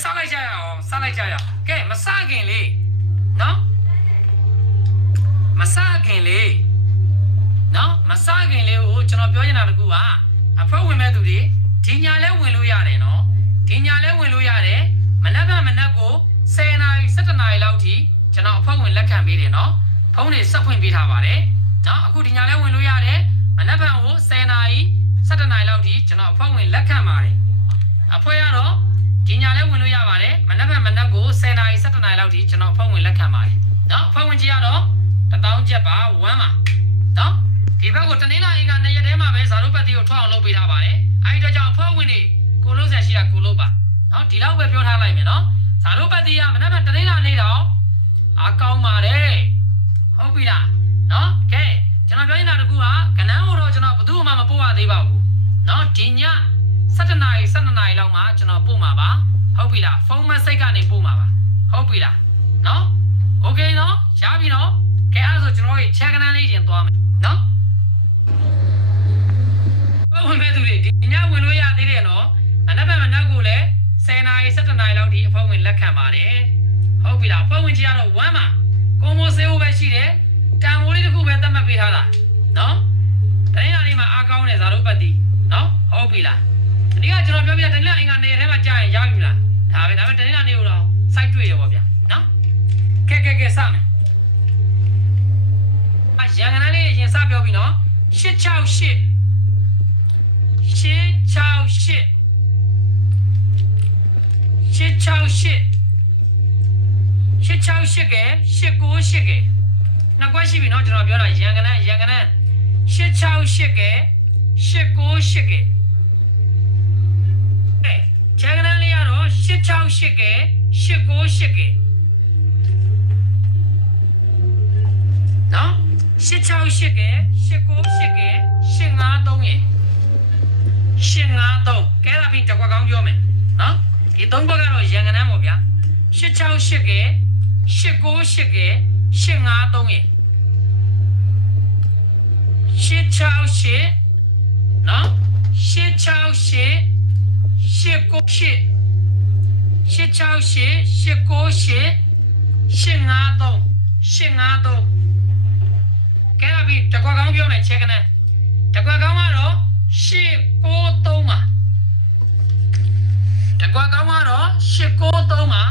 စားလိုက်ကြရအောင်စားလိုက်ကြရအောင်ကဲမစားခင်လေးနော်မစားခင်လေးနော်မစားခင်လေးကိုကျွန်တော်ပြောချင်တာတကူကအဖွဲဝင်မဲ့သူတွေဒီညာလဲဝင်လို့ရတယ်နော်ဒီညာလဲဝင်လို့ရတယ်မနက်ကို10နာရီ17နာရီလောက်ထိကျွန်တော်အဖွဲဝင်လက်ခံပေးတယ်နော်ဖုန်းတွေဆက်ဖွင့်ပေးထားပါတယ်နော်အခုဒီညာလဲဝင်လို့ရတယ်မနက်ကို10နာရီ17နာရီလောက်ထိကျွန်တော်အဖွဲဝင်လက်ခံပါတယ်အဖွဲရတော့ဒီညာလဲဝင်လို့ရပါတယ်မနက်ကို10နာရီ17နာရီလောက်ထိကျွန်တော်အဖွဲဝင်လက်ခံပါတယ်နော်အဖွဲဝင်ကြီးကတော့1000ကျပ်ပါ1ပါနော်ဒီဘက်ကိုတနင်္လာနေ့က2ရက်တည်းမှာပဲဇာတို့ပတ်တီကိုထွက်အောင်လုပ်ပေးထားပါတယ်အဲဒီတော့ကြောင့်အဖွဲဝင်တွေကိုလို့ဆက်ရှိတာကိုလို့ပါနော်ဒီလောက်ပဲပြောထားလိုက်မယ်နော်ဇာတို့ပတ်တီကမနက်တနင်္လာနေ့တော့အားကောင်းပါတယ်ဟုတ်ပြီလားနော်ကဲကျွန်တော်ပြောနေတာတကူကကနန်းကိုတော့ကျွန်တော်ဘယ်သူမှမပို့ရသေးပါဘူးနော်ဒီည17နာရီ12နာရီလောက်မှာကျွန်တော်ပို့မှာပါဟုတ်ပြီလားဖုန်းမစိတ်ကနေပို့မှာပါဟုတ်ပြီလားနော်โอเคနော်ရပြီနော်ကဲအဲ့ဒါဆိုကျွန်တော်ရေချက်ကနန်းလေးတင်သွားမယ်နော်ဝင်မဲ့သူတွေဒီညဝင်လို့ရသေးတယ်နော်မနက်ကိုလည်း10နာရီ17နာရီလောက်ဒီအဖုံးဝင်လက်ခံပါတယ်ဟုတ်ပြီလားအဖုံးဝင်ကြီးကတော့1မှာကွန်မိုဆေးဖို့ပဲရှိတယ်တန်မိုးလေးတစ်ခုပဲသတ်မှတ်ပေးထားတာနော်တနင်္လာနေ့မှာအားကောင်းတယ်ဇာတို့ပတ်တီနော်ဟုတ်ပြီလားဒီကကျွန်တော်ပြောပြတနင်္လာနေ့ကနေထဲမှာကြာရင်ရပြီလားဒါပဲတနင်္လာနေ့ကိုတော့ site တွေ့ရပါဗျာနော်ကဲစမယ်ရန်ကုန်လေးရင်စပြောပြီနော်868က898ကနှစ်ကွက်ရှိပြီနော်ကျွန်တော်ပြောတာရန်ကုန်868က898ကချက်ကနန်းလေးကတော့868က898ကနော်868က898က853ရ853ကဲဒါပြီးတစ်ခွက်ကောင်းပြောမယ်နော်ဒီသုံးခွက်ကတော့ရန်ကုန်ပေါ့ဗျာ868က898က853ရ868နော်868 853ကဲဒါပြီးတစ်ခွက်ကောင်းပြောမယ်ချက်ကနန်းတစ်ခွက်ကောင်းကတော့893ပါတစ်ခွက်ကောင်းကတော့893ပါ